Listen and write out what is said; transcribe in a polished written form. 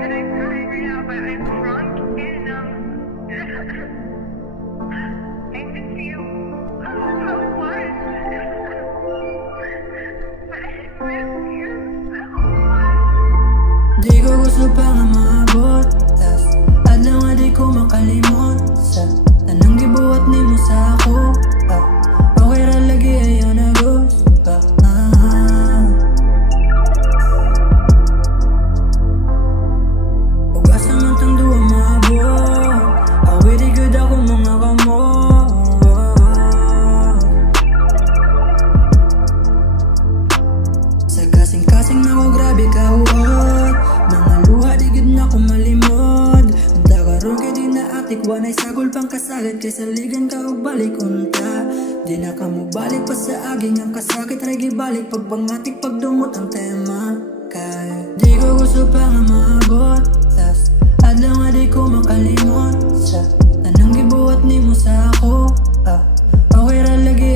that I'm crying right now, but I'm drunk and I miss you so much. But I miss you so much. Di ko gusto pa nga maabot, tas adlaw nga di ko makalimot sa tanang gibuhat nimo sa ako. Okay ra lagi ayaw na gusto ug asa man tang duwa maabot, awi di gud ako mga kamot. Sa kasing-kasing na ko grabe kahuot, mga luha di gud na ko malimod. Unta karon kay di na atik wanay sagol pang kasagad, kay saligan ka og balik unta. Di na ka mo balik pa sa aging ang kasakit ray gibalik pagbangatik pagdumot ang tema. Kay di ko gusto pa nga maabot, tas adlaw nga di ko makalimot sa tanang gibuhat nimo sa ako. Okay ra lagi